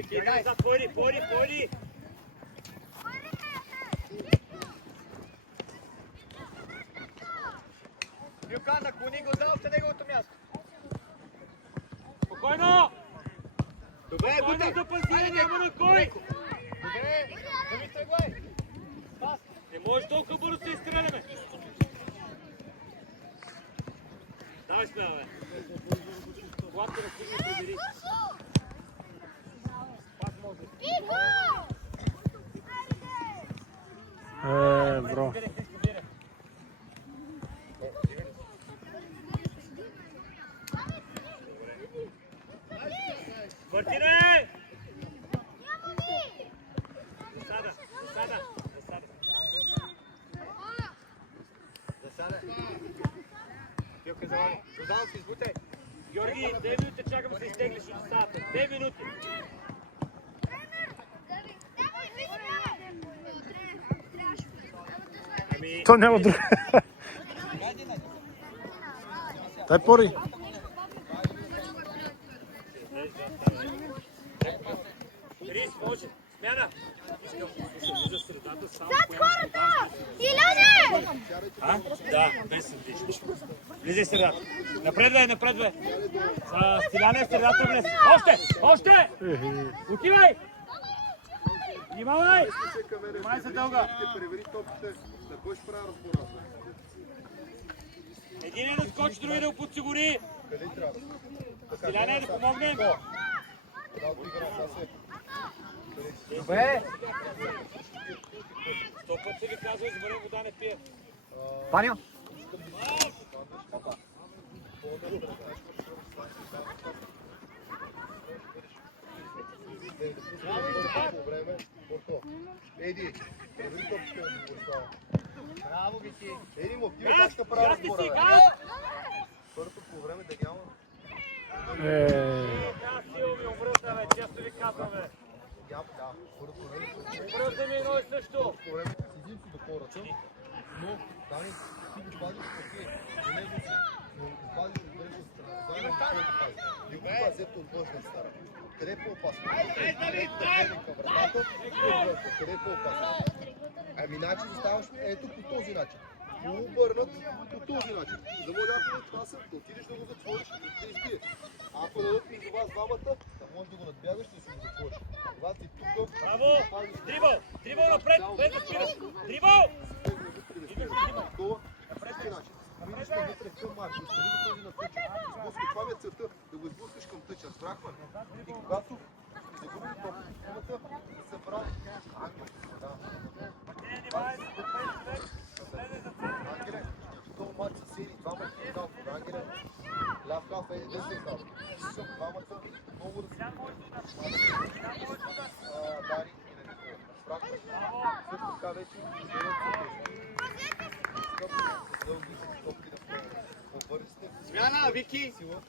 Вики, дай! Пори! Люка, наклони го за още неговото място. Спокойно! Добре, Спокойно за пазия, няма на кой! Добре, да ми тръгвай! Пас! Не може толкова бързо да се изстреляме! Давай сме, бе! Когато разстигне, прибери! Пас може! Бро. Мартине! Засада! Пилка завали! Сузано си избутай! Георги, 2 минути чакам да се изтеглиш от засадата. 2 минути! То няма друг. Дай пори. Рис, може. Смяна. Искам за средата само. Зад хората! Иляне! Да, без сърдечни. Влизай средата. Напред, бе. Стиляне в средата влез. Още! Отивай! Внимавай! Внимай се дълга. Един е да скочи, други да го подсигури. Стиляне, да помогнем. Добре! 100 път се ви казва, измърем вода не пие. Паню! Еди, превери топчето на Борислава. Браво, Вики! Еди му, ти как ще прави Гасти разбора, си, бе? газ! Първото по време да няма. Да, сила ми умръзна, бе, често ви казвам, бе. Да, първото време. Умръзна ми едно и също. По време седим си до хората, но Дани, ти го пазиш окей, понеже си, но го пазиш от външна страна. Заедно с твоето пази. И го пазето от външна страна. Къде е по-опасно? Към вратата, къде е по-опасно? Ами начин заставаш ето по този начин. Обърнат по този начин. За може ако не това са, да отидеш да го затвориш и да избиеш. Ако дадат между вас двамата, да можеш да го надбягаш и да си го затвориш. Когато си тук, Браво! Дрибъл напред, без да спираш. Дрибъл! Видиш навътре към марш, остави го този на тъча. Сблъскай, това ми е целта, да го изблъскаш към тъча. Разбрахме? И когато загубим топката, да се прави ангел. Ангеле, този матч са серии, двама ти дал под Ангеле. Ляв каф е десен каф. Искам двамата много да се Дани и на Никола. Разбрахме? Също така вече дълги топки да по-бързите. Смяна, Вики! Сила.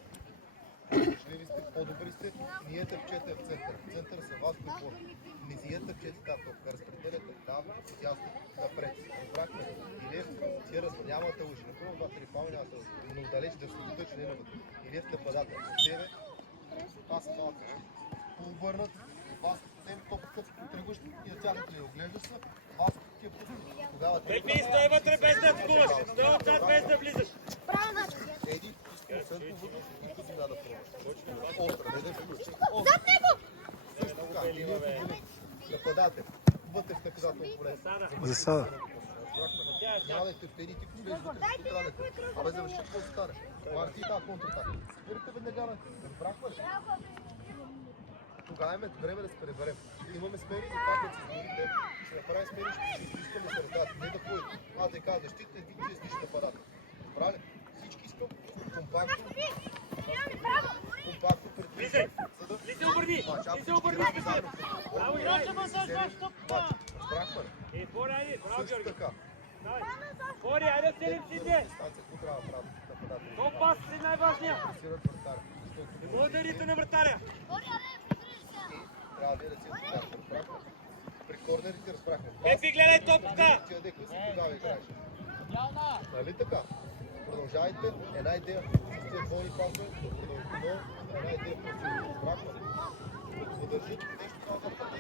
Живи сте, по-добри сте. Ние тъпчете в център. В центъра са вас припор. Не си тъпчете тази топка. Разпределяте там, дясно, напред. Разбрахме. Илев, тия нямате лъжи. На първо 2-3 пами нямате лъжи. Но далеч да се точно не навътре. Илев нападател. За тебе, аз съм малко. По-обърнат. Вас, тем топката, тръгваш и да тяхната ли оглеждаш се. Вас, ти я пусни. Тогава Пепи, стой вътре без да атакуваш. Стой отзад без да влизаш. Еди, освен по въздух, и тук трябва да пробваш. Остра, не да включиш. Зад него! Също така, нападател. Вътре в наказателно поле. Засада. Няма да те втери, ти влезеш вътре, ти трябва да те. Абе, завърши, какво стане? Марти и тази контратака. Спирате веднага на разбрахме ли? Тогава имаме време да се преберем. Имаме смени, за това да се измерите. Ще направим смени, ще искам да се раздават. Не да ходят. Аз да кажа защита, вие ще сте нападател. Правиле? Всички искам компактно. Компактно пред Влизай! Влизай, обърни! Браво, играй! Разбрахме ли? Бори, айде! Браво, Също Георги! така. Бори, айде, селим си те! Дистанция, какво трябва да правят нападатели? То пас си най-важния! Пресират вратаря. Не може да рите на вратаря! Трябва да реците така. Разбрахме. При корнерите разбрахме. Пепи, гледай топката! Ти адеква си тогава играеш. Нали така? Продължавайте. Една идея с тия двойни пасове. Но една идея по-силно. Разбрахме. задържат нещо това да бъде.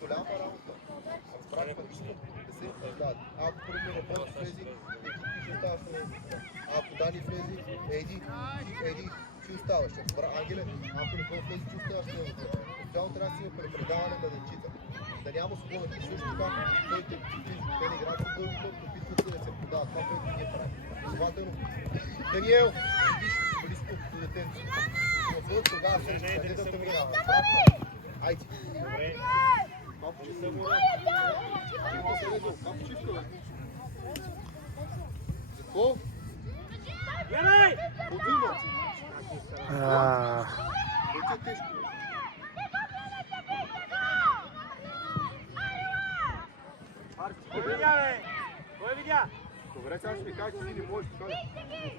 Голяма работа. Разбрахме, да се раздават. Ако примерно не бъдат влези, ти оставаш на ако Дани влези, еди, ти оставаш. Ангеле, ако не бъдат влези, ти оставаш на него. Постоянно трябва да си има предаване на дечица. Да няма свобода. Също така, те не играят с дълги път, опитват се да се продават. Това, което ние правим. Следователно, Даниел, идиш близко до детето си. Но бъдат тогава срещу, къде да те минава. Айде. Малко че съм малко че иска, бе. За какво? Гледай! Подвима. Вече е тежко. Кой видя, бе? Кой видя? Добре, сега ще ми кажа, че ти не можеш така.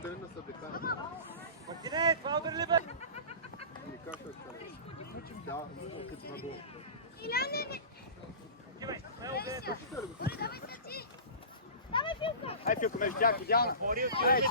Тръгна са дека. Мартине, това удари ли, бе? Не кажа, че стане. Да, като надолу. Ай, Филко, между тях, идеална. Бори, отивай,